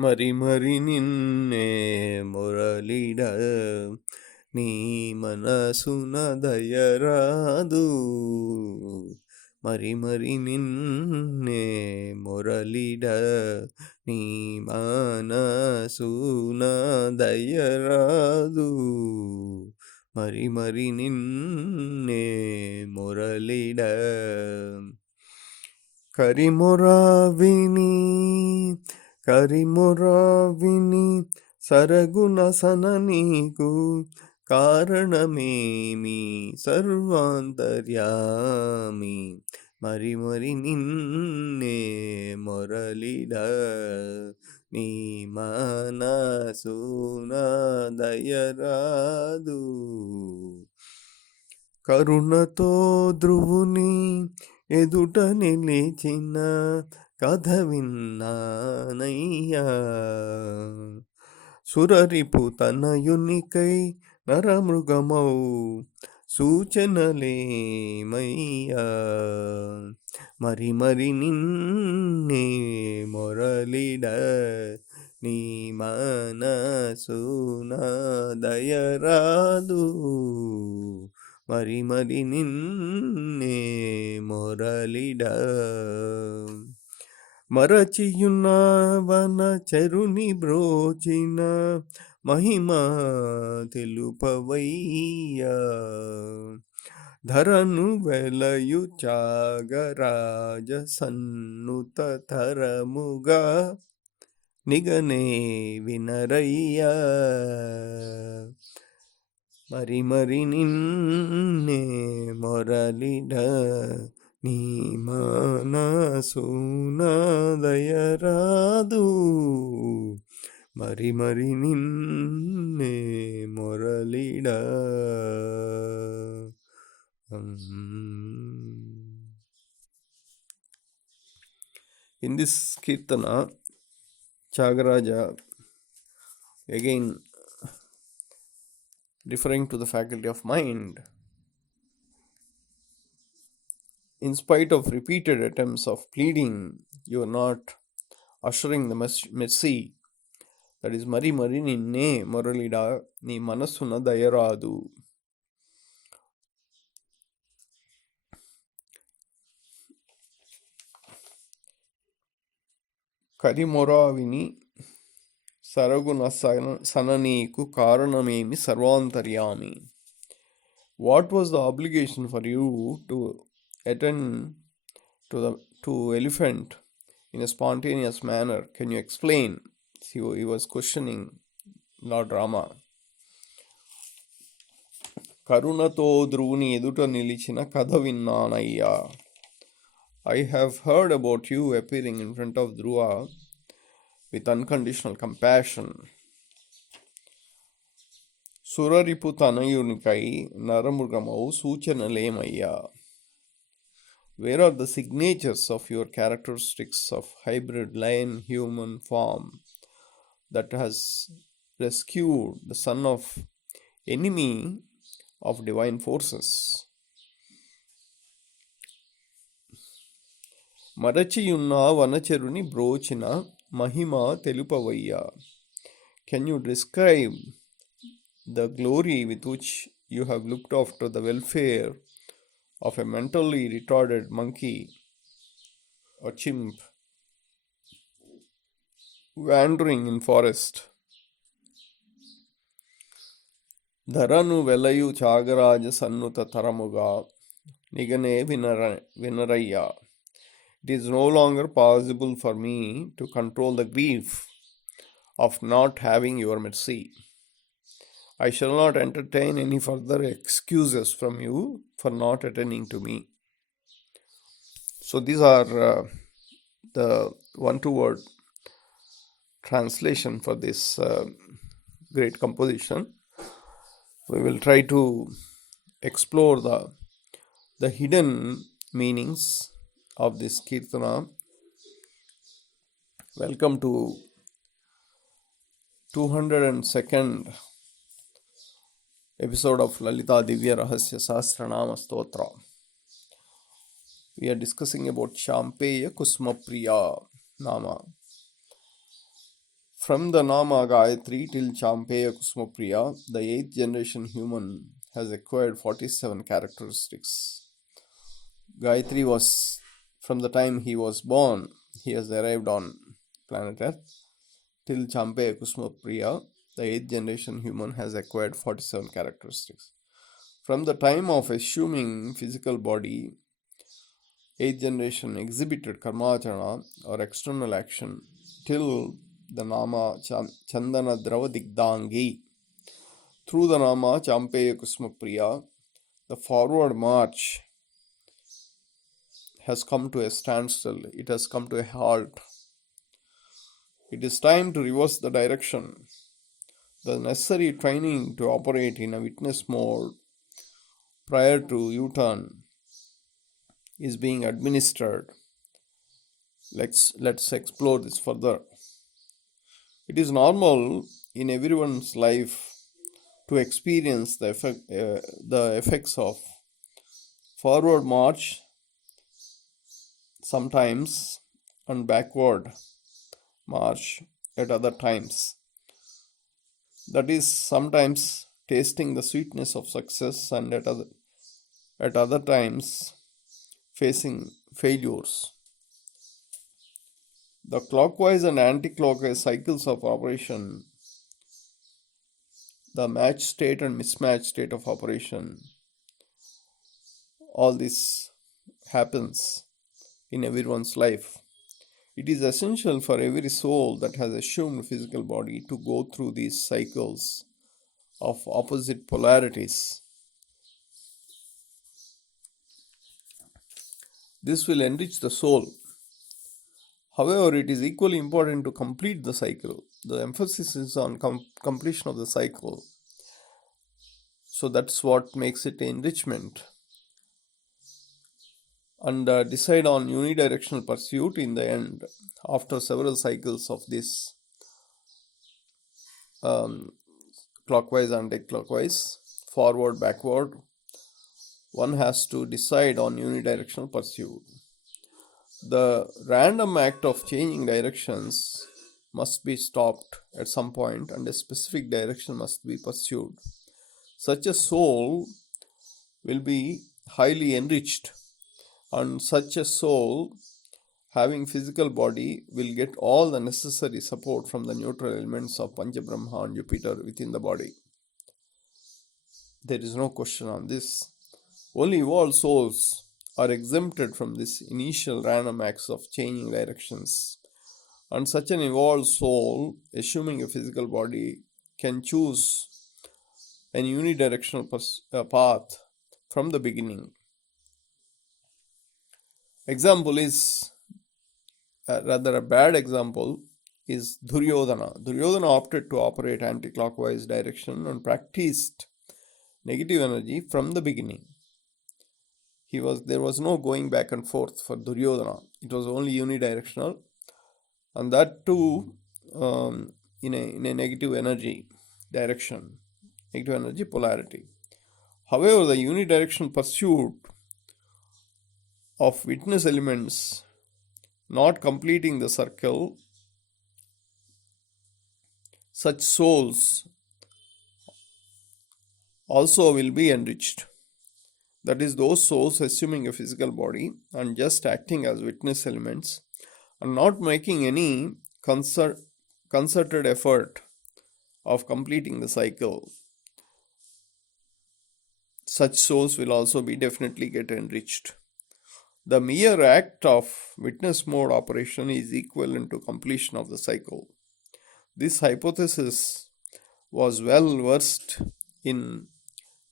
మరి మరి నిన్నే మురళిడ నీ మనసున దయరాదు. మరి మరి నిన్నే మురళిడ నీ మనసున దయరాదు. మరి మరి నిన్నే మురళిడ కరిమొరా విని సరగుణ సన నీకు కారణమేమి సర్వాంతర్యామి. మరి మరి నిన్నే మురళిడ నీ మనసున దయరాదు. కరుణతో ధ్రువుని ఎదుట నిలిచిన కథ విన్నానయ్యా. సురరిపు తనయునికై నరమృగమౌ సూచనలేమయ్యా. మరి మరి నిన్నే మురళిడ నీ మనసున దయరాదు. మరి మరి నిన్నే మురళిడ మరచియున్న వన చెరుని బ్రోచిన మహిమా తెలుపవయ్యా. ధరను వెలయు త్యాగరాజ సన్నుత తరముగా నిగనే వినరయ్యా. మరి మరి నిన్నే మురళిడ నీ మనసున దయరాదు. మరి మరి నిన్నే మురళిడ. In this Kirtana, Tyagaraja, again referring to the faculty of mind, in spite of repeated attempts of pleading, you are not ushering the mercy. That is, Mari Mari Ninne Muralida Ni Manasuna Dayaradu. Karimora Vini Saraguna Sananiku Karanamemi Sarvantaryami. What was the obligation for you to attend to elephant in a spontaneous manner? Can you explain? He was questioning Lord Rama. Karunato Druni Eduta Nilichina Katha Vinnanayya. I have heard about you appearing in front of Dhruva with unconditional compassion. Suraripu Tanayunikai Naramurgamau Suchanalemaya. Where are the signatures of your characteristics of hybrid lion-human form that has rescued the son of enemy of divine forces? Marachiyunna vanacheruni brochina mahima telupavayya. Can you describe the glory with which you have looked after the welfare of a mentally retarded monkey or chimp wandering in forest? Dharanu velayu chagaraja sannuta taramuga nigane vinaraya. It is no longer possible for me to control the grief of not having your mercy. I shall not entertain any further excuses from you for not attending to me. So these are the one-to-word translation for this great composition. We will try to explore the hidden meanings of this Kirtana. Welcome to 202nd episode of Lalita Divya Rahasya Sahasranama Stotra. We are discussing about Shampeya Kusmapriya Nama. From the Nama Gayatri till Champeya Kusmapriya, the 8th generation human has acquired 47 characteristics. Gayatri was, from the time he was born, he has arrived on planet Earth, till Champeya Kusmapriya, the 8th generation human has acquired 47 characteristics. From the time of assuming physical body, 8th generation exhibited karmacharana or external action till the Nama Chandana Drava Digdangi. Through the Nama Champeya Kusmapriya, the forward march has come to a standstill. It has come to a halt. It is time to reverse the direction. The necessary training to operate in a witness mode prior to U-turn is being administered. Let's explore this further. It is normal in everyone's life to experience the effects of forward march sometimes and backward march at other times. That is, sometimes tasting the sweetness of success and at other times facing failures. The clockwise and anti-clockwise cycles of operation, the match state and mismatch state of operation, all this happens in everyone's life. It is essential for every soul that has assumed physical body to go through these cycles of opposite polarities. This will enrich the soul. However, it is equally important to complete the cycle. The emphasis is on completion of the cycle. So that's what makes it enrichment. And decide on unidirectional pursuit in the end, after several cycles of this clockwise and anti-clockwise, forward, backward, one has to decide on unidirectional pursuit. The random act of changing directions must be stopped at some point and a specific direction must be pursued. Such a soul will be highly enriched, and such a soul having physical body will get all the necessary support from the neutral elements of Panchabrahma and Jupiter within the body. There is no question on this. Only evolved souls are exempted from this initial random acts of changing directions, and such an evolved soul, assuming a physical body, can choose an unidirectional path from the beginning. Example is, rather a bad example, is Duryodhana. Duryodhana opted to operate anti-clockwise direction and practiced negative energy from the beginning. There was no going back and forth for Duryodhana. It was only unidirectional, and that too in a negative energy direction, negative energy polarity. However, the unidirectional pursuit of witness elements not completing the circle, such souls also will be enriched. That is, those souls assuming a physical body and just acting as witness elements and not making any concerted effort of completing the cycle. Such souls will also be definitely get enriched. The mere act of witness mode operation is equivalent to completion of the cycle. This hypothesis was well versed in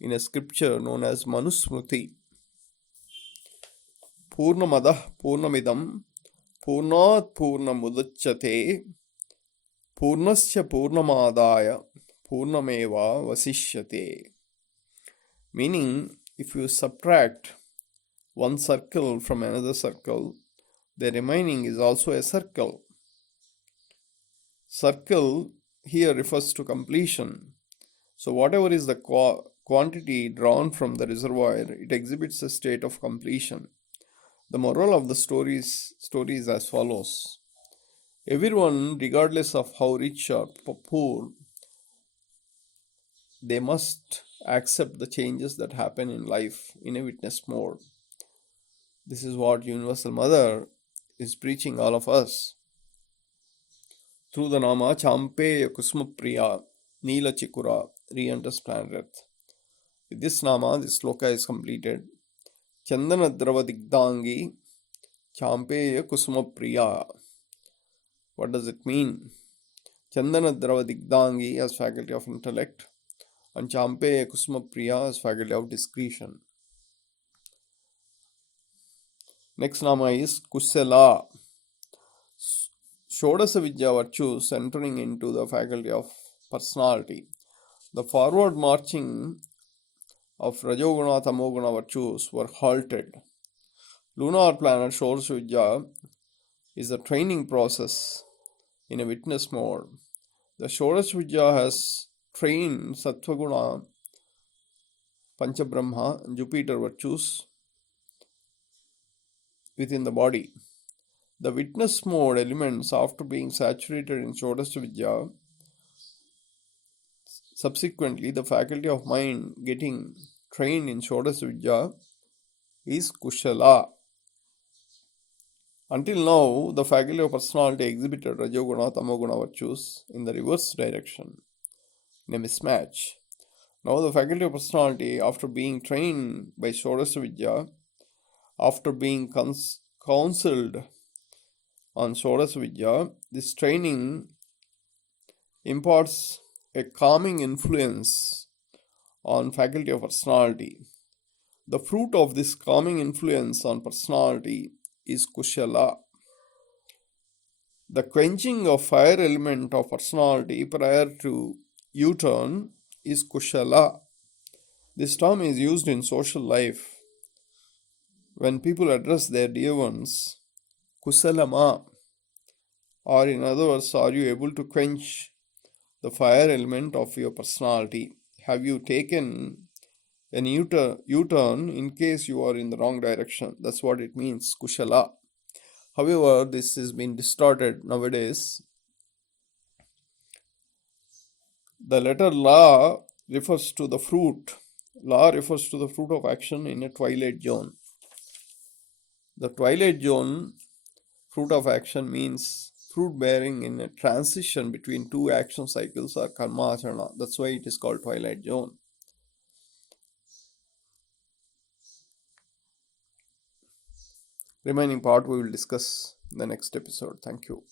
a scripture known as Manusmriti. Purnamadah Purnamidam Purnat Purnamudachyate Purnasya Purnamadaya Purnameva Vasishyate. Meaning, if you subtract one circle from another circle, the remaining is also a circle. Circle here refers to completion. So whatever is the quantity drawn from the reservoir, it exhibits a state of completion. The moral of the story is as follows. Everyone, regardless of how rich or poor, they must accept the changes that happen in life in a witness mode. This is what Universal Mother is preaching all of us. Through the Nama Champeya Kusmapriya Neela Chikura re-enters planet Earth. With this Nama, this sloka is completed. Chandana Drava Digdangi Champeya Kusmapriya. What does it mean? Chandana Drava Digdangi as faculty of intellect and Champeya Kusmapriya as faculty of discretion. Next Nama is Kusala. Shodasa Vidya virtues entering into the faculty of personality. The forward marching of Rajoguna Tamoguna virtues were halted. Lunar planet Shodasa Vidya is a training process in a witness mode. The Shodasa Vidya has trained Sattvaguna, Panchabrahma, and Jupiter virtues within the body. The witness mode elements, after being saturated in Shodasa Vidya, subsequently the faculty of mind getting trained in Shodasa Vidya is Kushala. Until now, the faculty of personality exhibited Rajoguna, Tamoguna virtues in the reverse direction, in a mismatch. Now the faculty of personality, after being trained by Shodasa Vidya, after being counseled on Shodasa Vidya, this training imparts a calming influence on faculty of personality. The fruit of this calming influence on personality is Kushala. The quenching of fire element of personality prior to U-turn is Kushala. This term is used in social life when people address their dear ones, Kusalama, or in other words, are you able to quench the fire element of your personality? Have you taken an U-turn in case you are in the wrong direction? That's what it means, Kushala. However, this has been distorted nowadays. The letter La refers to the fruit. La refers to the fruit of action in a twilight zone. The twilight zone fruit of action means fruit bearing in a transition between two action cycles or karma acharana. That's why it is called twilight zone. Remaining part we will discuss in the next episode. Thank you.